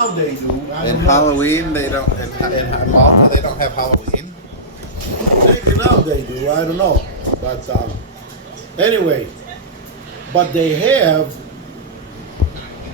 Now they do. I In don't know. Halloween, they don't. In Malta, they don't have Halloween. Maybe now they do. I don't know. But anyway, but they have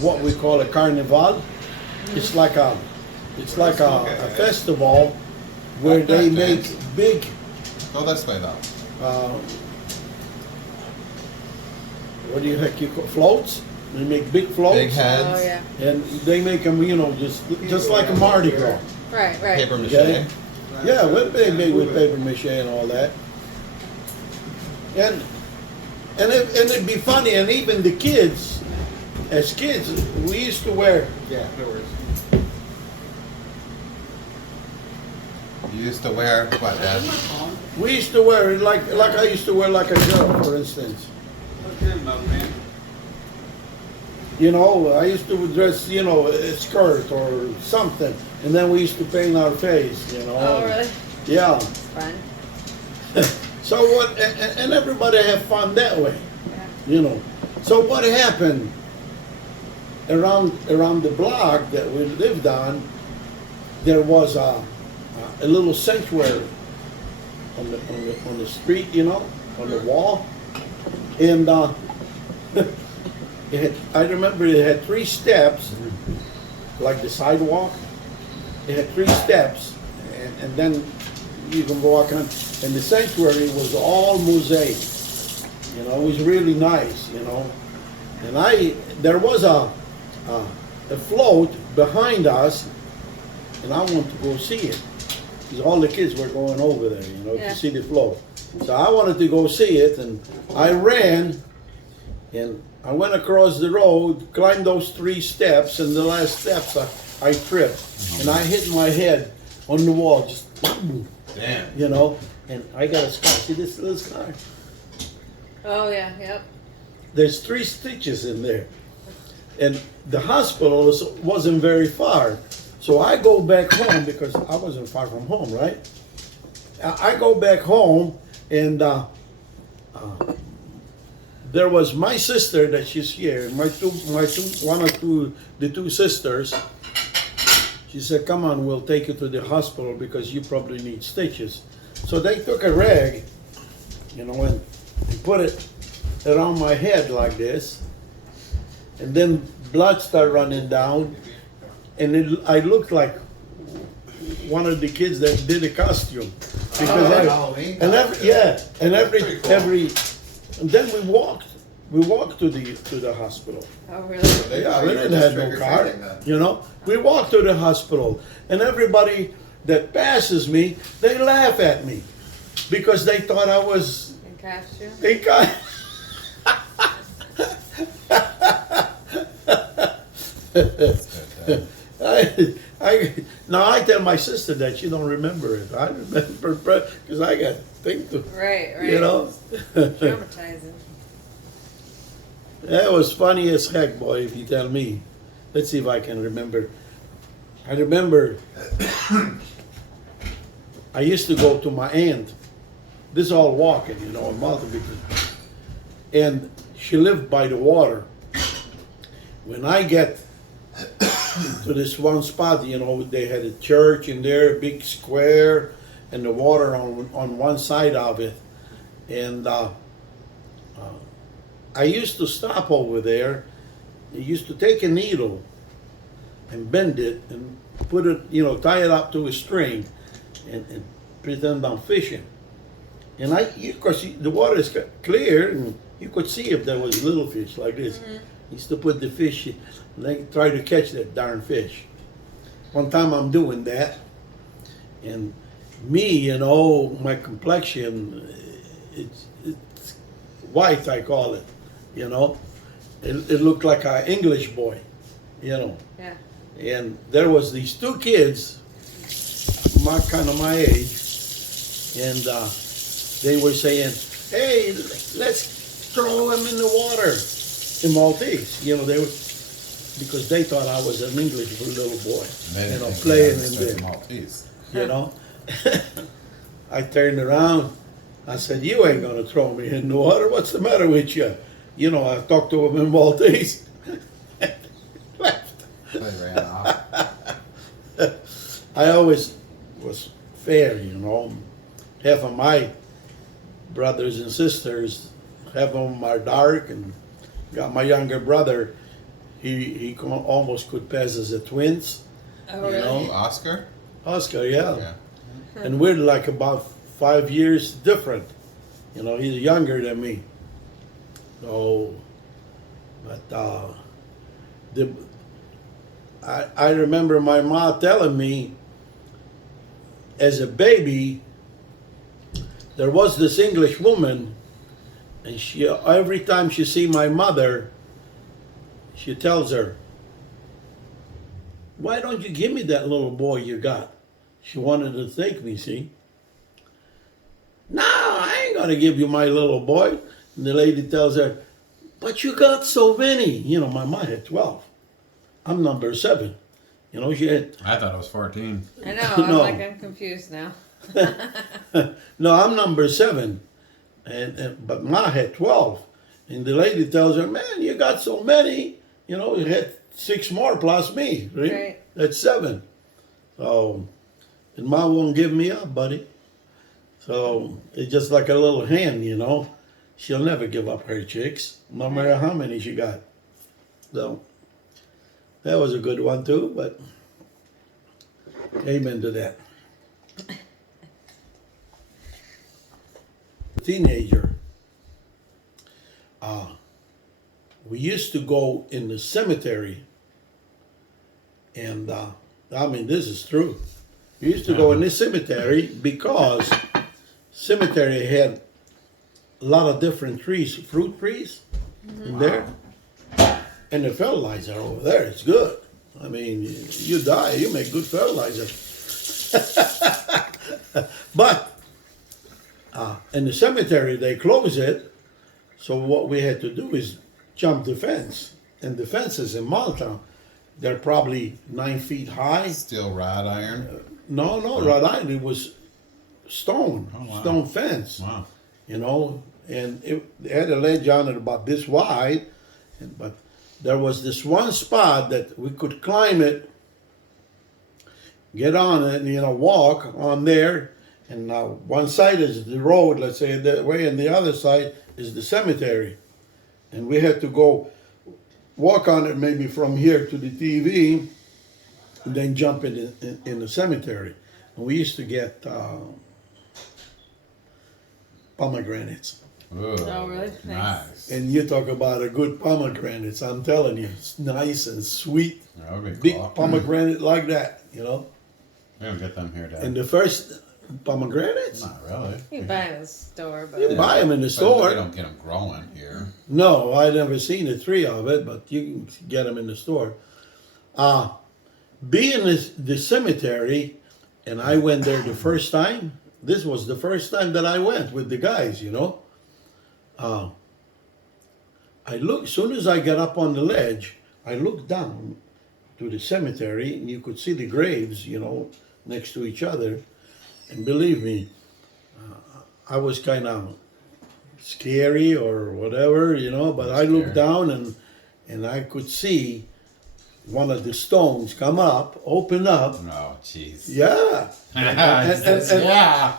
what we call a carnival. It's like a festival where they make big. Go this way, though. What do you heck you call floats? They make big floats. Big heads. Oh yeah. And they make them, just like a Mardi Gras. Right. Right. Paper mache. Okay. Yeah, well, they made with paper mache and all that. And it'd be funny, and even the kids, as kids, we used to wear. Yeah, no worries. You used to wear what, Dad? We used to wear it like I used to wear like a girl, for instance. I used to dress, a skirt or something, and then we used to paint our face, Oh really? Yeah. Fun. So what? And everybody have fun that way, Yeah. So what happened around the block that we lived on? There was a little sanctuary on the street, on the wall, and I remember it had 3 steps, like the sidewalk. It had 3 steps, and then you can walk on. And the sanctuary was all mosaic. It was really nice. And there was a float behind us, and I wanted to go see it because all the kids were going over there, Yeah. to see the float. So I wanted to go see it, and I ran, and I went across the road, climbed those 3 steps, and the last steps I tripped, and I hit my head on the wall, just boom, Damn. and I got a scar. See this little scar? Oh yeah. Yep. There's 3 stitches in there, and the hospital wasn't very far, so I go back home because I wasn't far from home, right? I go back home, and there was my sister that she's here, the 2 sisters. She said, "Come on, we'll take you to the hospital because you probably need stitches." So they took a rag, and put it around my head like this, and then blood started running down, and I looked like one of the kids that did a costume because Halloween and then we walked to the hospital. Oh really? Yeah, we didn't have no car, We walked to the hospital, and everybody that passes me, they laugh at me because they thought I was In costume. a guy. Now I tell my sister that she don't remember it. I remember because I got things to, Right. Right. Traumatizing. That was funny as heck, boy, if you tell me. Let's see if I can remember. I remember I used to go to my aunt. This is all walking, in Malta. And she lived by the water. When I get to this one spot, they had a church in there, a big square, and the water on one side of it. And I used to stop over there. I used to take a needle and bend it and put it, tie it up to a string and pretend I'm fishing. And of course, the water is clear and you could see if there was little fish like this. Mm-hmm. Used to put the fish, and they try to catch that darn fish. One time I'm doing that, and me, my complexion, it's white, I call it, It looked like an English boy, Yeah. And there was these 2 kids, my age, and they were saying, "Hey, let's throw him in the water." In Maltese, they were, because they thought I was an English little boy, playing in there. Maltese. I turned around. I said, "You ain't gonna throw me in the water. What's the matter with you?" I talked to him in Maltese. Left. They ran off. I always was fair, you know. Half of my brothers and sisters, half of them are dark, and got my younger brother. He almost could pass as a twins. Oh, You really? know? Oscar? Oscar, yeah. Yeah. And we're like about 5 years different. You know, he's younger than me. So, but I remember my mom telling me, as a baby, there was this English woman, and she every time she see my mother, she tells her, "Why don't you give me that little boy you got?" She wanted to take me, see. "No, I ain't gonna give you my little boy." And the lady tells her, "But you got so many." You know, my mom had 12. I'm number 7. You know, she had, I thought it was 14. I know. I'm No. like, I'm confused now. no, I'm number 7. And but Ma had 12. And the lady tells her, "Man, you got so many. You know, you had 6 more plus me. Right? Right. That's 7. So, and Ma won't give me up, buddy. So it's just like a little hen, you know. She'll never give up her chicks, no matter how many she got. So that was a good one too, but amen to that. Teenager, we used to go in the cemetery, and I mean, this is true. We used to go in this cemetery because cemetery had a lot of different trees, fruit trees in there, and the fertilizer over there is good. I mean, you die, you make good fertilizer. But in the cemetery, they close it. So what we had to do is jump the fence. And the fences in Malta, they're probably 9 feet high. Steel rod iron. No, Rhode Island, it was stone, Oh, wow. stone fence. Wow. You know, and it had a ledge on it about this wide. But there was this one spot that we could climb it, get on it, and, you know, walk on there. And one side is the road, let's say, that way, and the other side is the cemetery. And we had to go walk on it maybe from here to the TV, and then jump in the cemetery. And we used to get pomegranates. Ooh, Oh, really? Nice. And you talk about a good pomegranates, I'm telling you, it's nice and sweet. That would be Big cool. pomegranate like that, you know. We don't get them here, Dad. And the first pomegranates, Not really. You can buy it in the store, but you buy them in the But store. we don't get them growing here. No, I never seen a tree of it, but you can get them in the store. Being the cemetery, and I went there the first time. This was the first time that I went with the guys, you know. I looked, soon as I got up on the ledge, I looked down to the cemetery, and you could see the graves, you know, next to each other. And believe me, I was kind of scary or whatever, you know, but I looked down and I could see one of the stones come up, open up. Oh, jeez. Yeah. Yeah.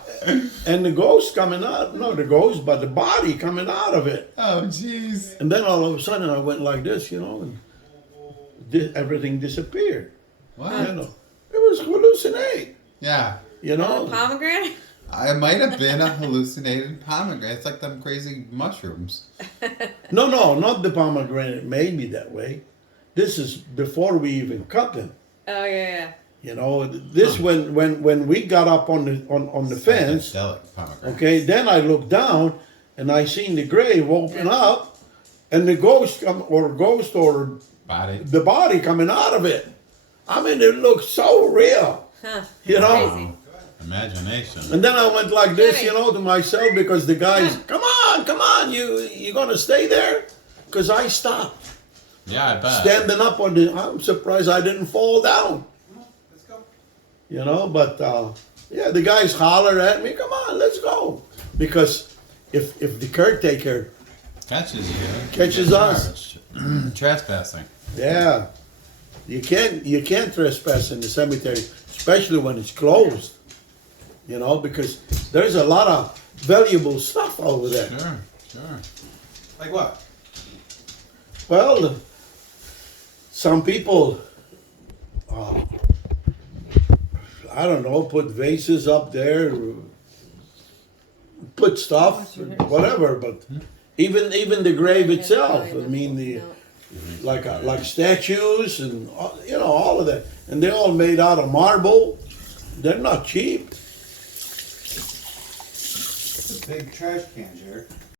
And the ghost coming out, not the ghost, but the body coming out of it. Oh, jeez. And then all of a sudden I went like this, you know, and everything disappeared. What? You know, it was hallucinate, Yeah. you know. pomegranate? It might have been a hallucinated pomegranate. It's like them crazy mushrooms. No, not the pomegranate made me that way. This is before we even cut them. Oh, yeah. You know, this when we got up on the fence, Psychedelic pomegranate. okay, then I looked down and I seen the grave open up and the ghost or Body. the body coming out of it. I mean, it looked so real, Huh. you know. Crazy. Imagination. And then I went like this, Jimmy. you know, to myself because the guys, come on, you gonna stay there? Because I stopped. Yeah, I bet. Standing up on I'm surprised I didn't fall down. You know, but yeah, the guys hollered at me, come on, let's go. Because if the caretaker, Catches you. Catches you get us. charged. Trespassing. yeah, You can't trespass in the cemetery, especially when it's closed. You know, because there's a lot of valuable stuff over there. Sure, sure. Like what? Well, some people, I don't know, put vases up there, put stuff, whatever. But even the grave itself, I mean, like statues and all of that, and they're all made out of marble. They're not cheap. Big trash cans, Eric.